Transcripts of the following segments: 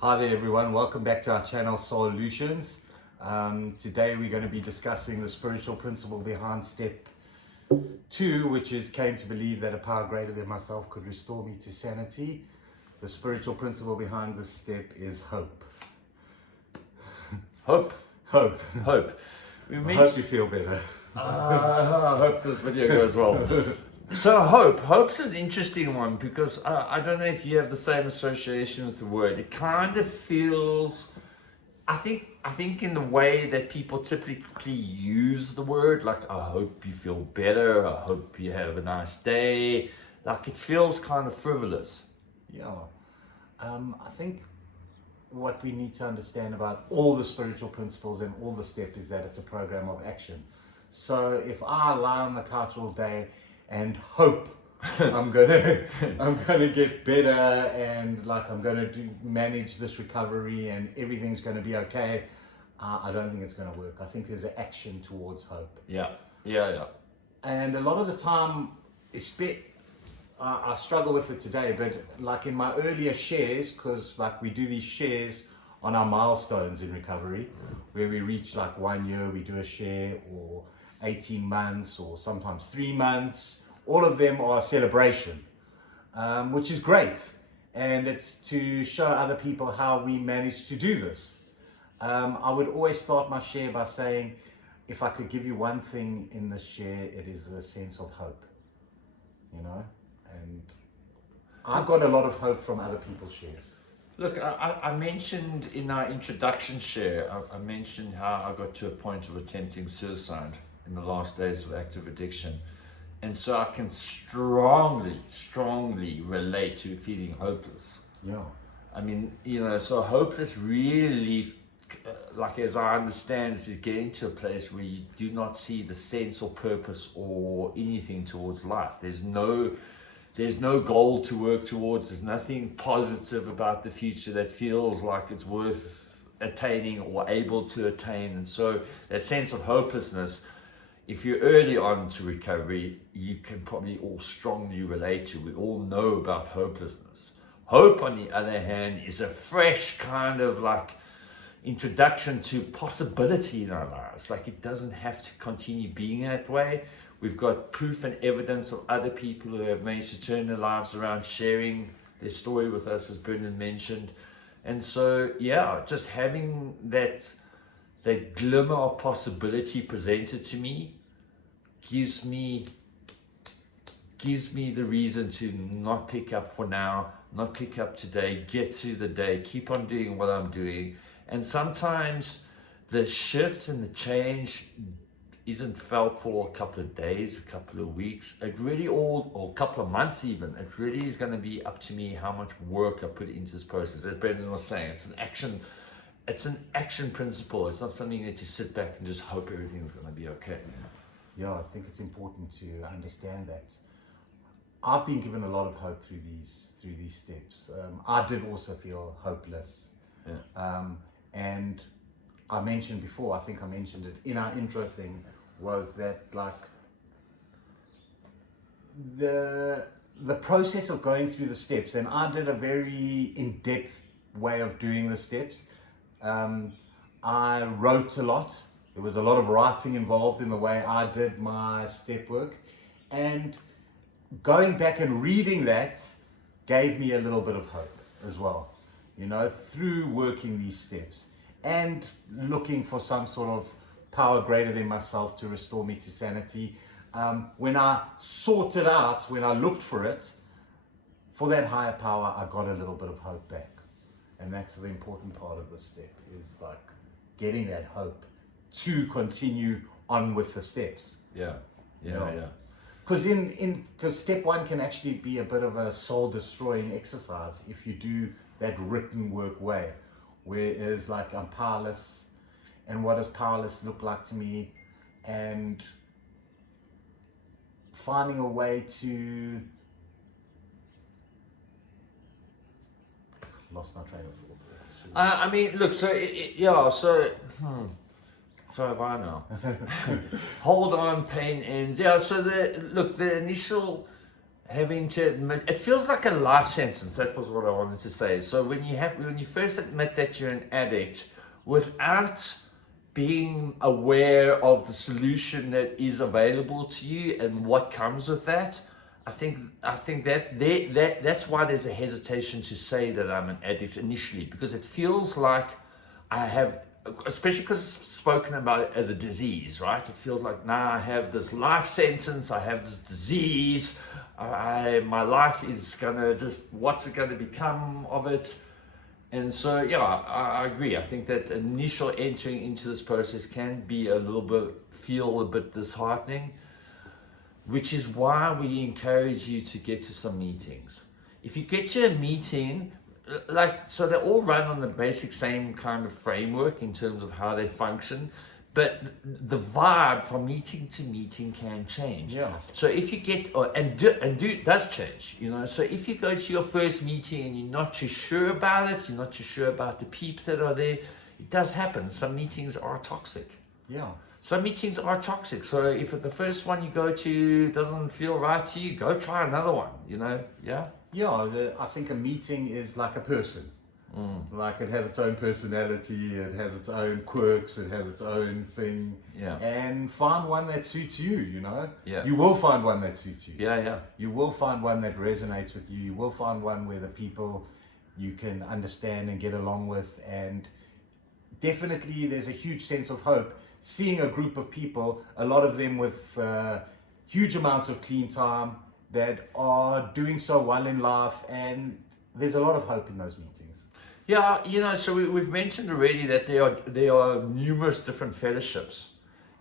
Hi there everyone, welcome back to our channel Solutions. Today we're going to be discussing the spiritual principle behind step 2, which is came to believe that a power greater than myself could restore me to sanity. The spiritual principle behind this step is hope. Hope. Hope. Hope. I hope you feel better. I hope this video goes well. So hope's an interesting one because I don't know if you have the same association with the word. It kind of feels, I think in the way that people typically use the word, like I hope you feel better, I hope you have a nice day, like it feels kind of frivolous. Yeah, I think what we need to understand about all the spiritual principles and all the steps is that it's a program of action. So if I lie on the couch all day and hope I'm gonna get better and like I'm gonna manage this recovery and everything's gonna be okay, I don't think it's gonna work. I think there's an action towards hope. Yeah. And a lot of the time, I struggle with it today, but like in my earlier shares, because like we do these shares on our milestones in recovery, where we reach like 1 year, we do a share, or 18 months, or sometimes 3 months. All of them are a celebration, which is great. And it's to show other people how we manage to do this. I would always start my share by saying, if I could give you one thing in this share, it is a sense of hope, you know? And I got a lot of hope from other people's shares. Look, I mentioned in our introduction share, I mentioned how I got to a point of attempting suicide in the last days of active addiction. And so I can strongly relate to feeling hopeless. Yeah. I mean, so hopeless really, like as I understand, is getting to a place where you do not see the sense or purpose or anything towards life. There's no goal to work towards. There's nothing positive about the future that feels like it's worth attaining or able to attain. And so that sense of hopelessness, if you're early on to recovery, you can probably all strongly relate to. We all know about hopelessness. Hope, on the other hand, is a fresh kind of like introduction to possibility in our lives. Like it doesn't have to continue being that way. We've got proof and evidence of other people who have managed to turn their lives around, sharing their story with us, as Brendan mentioned. And so, yeah, just having that glimmer of possibility presented to me gives me the reason to not pick up for now, not pick up today, get through the day, keep on doing what I'm doing. And sometimes the shift and the change isn't felt for a couple of days, a couple of weeks, it really or a couple of months even. It really is going to be up to me how much work I put into this process. As Brendan was saying, it's an action principle. It's not something that you sit back and just hope everything's going to be okay. Yeah, I think it's important to understand that. I've been given a lot of hope through these steps. I did also feel hopeless. Yeah. And I mentioned before, I think I mentioned it in our intro thing, was that like the process of going through the steps, and I did a very in-depth way of doing the steps. I wrote a lot. There was a lot of writing involved in the way I did my step work, and going back and reading that gave me a little bit of hope as well, through working these steps and looking for some sort of power greater than myself to restore me to sanity. When I sought it out, when I looked for it, for that higher power, I got a little bit of hope back. And that's the important part of the step, is like getting that hope to continue on with the steps. Yeah. Because step 1 can actually be a bit of a soul destroying exercise if you do that written work way, whereas like I'm powerless, and what does powerless look like to me, and finding a way to lost my train of thought. I mean, look, so have I now. Hold on, pain ends. Yeah, so the initial having to admit, it feels like a life sentence. That was what I wanted to say. So when you first admit that you're an addict without being aware of the solution that is available to you and what comes with that, I think that's why there's a hesitation to say that I'm an addict initially, because it feels like I have, especially because it's spoken about as a disease, right? It feels like now I have this life sentence, I have this disease, my life is gonna just, what's it gonna become of it? And so, yeah, I agree. I think that initial entering into this process can be feel a bit disheartening, which is why we encourage you to get to some meetings. If you get to a meeting, so they all run on the basic same kind of framework in terms of how they function, but the vibe from meeting to meeting can change. Yeah. So if you get, does change, so if you go to your first meeting and you're not too sure about it, you're not too sure about the peeps that are there, it does happen. Some meetings are toxic. Yeah. Some meetings are toxic. So if the first one you go to doesn't feel right to you, go try another one, yeah? Yeah, I think a meeting is like a person. Like it has its own personality, it has its own quirks, it has its own thing. Yeah. And find one that suits you, Yeah. You will find one that suits you. Yeah. You will find one that resonates with you. You will find one where the people you can understand and get along with. And definitely there's a huge sense of hope. Seeing a group of people, a lot of them with huge amounts of clean time, that are doing so well in life, and there's a lot of hope in those meetings. Yeah, so we've mentioned already that there are numerous different fellowships.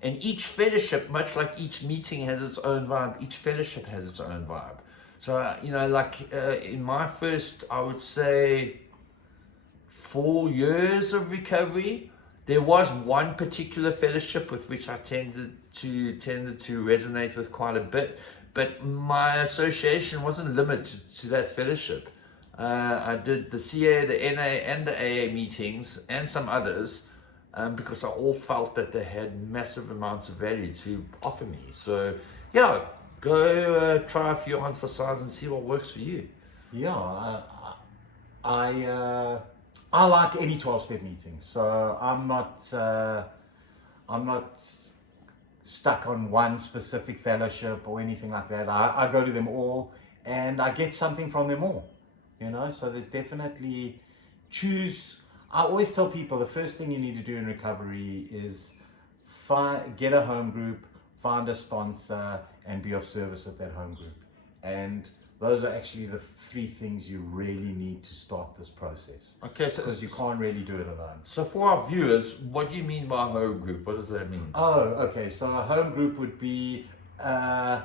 And each fellowship, much like each meeting has its own vibe, each fellowship has its own vibe. So, in my first, I would say, 4 years of recovery, there was one particular fellowship with which I tended to resonate with quite a bit. But my association wasn't limited to that fellowship. I did the CA, the NA, and the AA meetings, and some others, because I all felt that they had massive amounts of value to offer me. So, yeah, go try a few on for size and see what works for you. Yeah, I like any 12-step meeting, so I'm not stuck on one specific fellowship or anything like that. I go to them all and I get something from them all, so there's definitely I always tell people the first thing you need to do in recovery is get a home group, find a sponsor, and be of service at that home group. And those are actually the 3 things you really need to start this process. Okay, so because you can't really do it alone. So for our viewers, what do you mean by home group? What does that mean? Oh, okay. So a home group would be a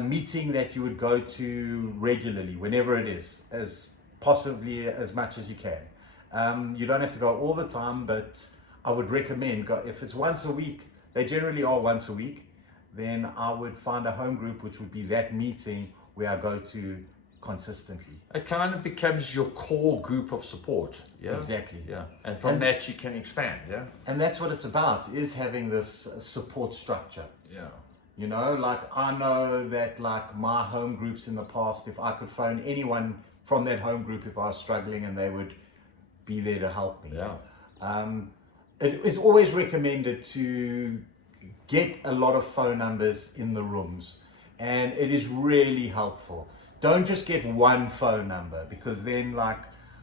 meeting that you would go to regularly, whenever it is, as possibly as much as you can. You don't have to go all the time, but I would recommend if it's once a week. They generally are once a week. Then I would find a home group, which would be that meeting where I go to consistently. It kind of becomes your core group of support. Yeah, exactly. Yeah, and from that you can expand. Yeah, and that's what it's about, is having this support structure. Yeah. I know that my home groups in the past, if I could phone anyone from that home group if I was struggling, and they would be there to help me. Yeah. It is always recommended to get a lot of phone numbers in the rooms, and it is really helpful. Don't just get one phone number, because then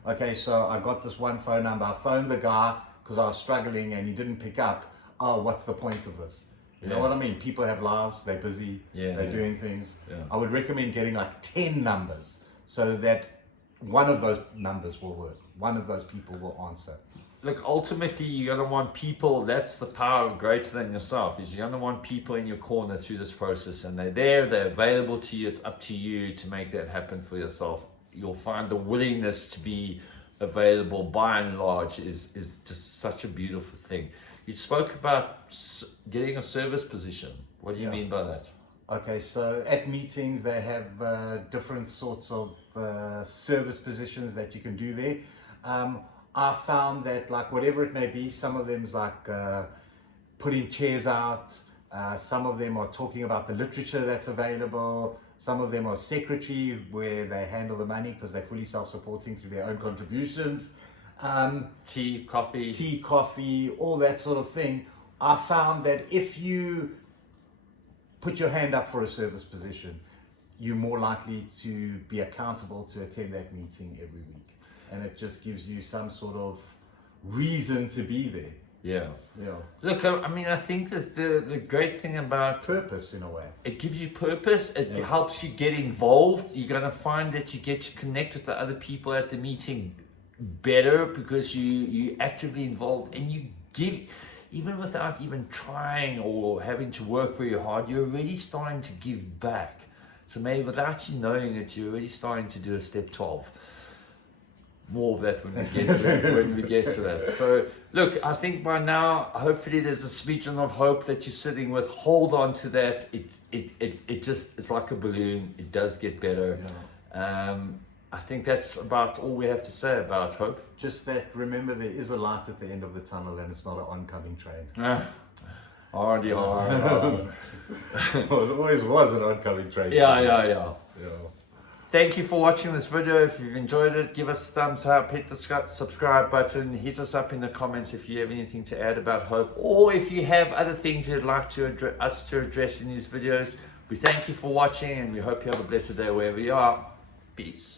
okay, so I got this one phone number, I phoned the guy because I was struggling and he didn't pick up. Oh, what's the point of this? You know what I mean? People have lives, they're busy, they're doing things. Yeah. I would recommend getting 10 numbers so that one of those numbers will work. One of those people will answer. Look, ultimately, you're going to want people. That's the power greater than yourself. Is you're going to want people in your corner through this process, and they're there, they're available to you. It's up to you to make that happen for yourself. You'll find the willingness to be available, by and large, is just such a beautiful thing. You spoke about getting a service position. What do you mean by that? Okay, so at meetings they have different sorts of service positions that you can do there. I found that whatever it may be, some of them's putting chairs out, some of them are talking about the literature that's available, Some of them are secretary, where they handle the money because they're fully self-supporting through their own contributions. Tea, coffee, all that sort of thing. I found that if you put your hand up for a service position, you're more likely to be accountable to attend that meeting every week. And it just gives you some sort of reason to be there. Yeah. Yeah. Look, I mean, I think that the great thing about Purpose, in a way. it gives you purpose. It helps you get involved. You're gonna find that you get to connect with the other people at the meeting better because you actively involved, and you give, even without even trying or having to work very hard, you're already starting to give back. So maybe without you knowing it, you're already starting to do a step 12. More of that when we get to that. So look, I think by now, hopefully there's a smidgen of hope that you're sitting with. Hold on to that. It just, it's like a balloon. It does get better. Yeah. I think that's about all we have to say about hope. Just that, remember, there is a light at the end of the tunnel, and it's not an oncoming train. Hardy. Well, it always was an oncoming train. Yeah. Thank you for watching this video. If you've enjoyed it, give us a thumbs up, hit the subscribe button, hit us up in the comments if you have anything to add about hope, or if you have other things you'd like to us to address in these videos. We thank you for watching, and we hope you have a blessed day wherever you are. Peace.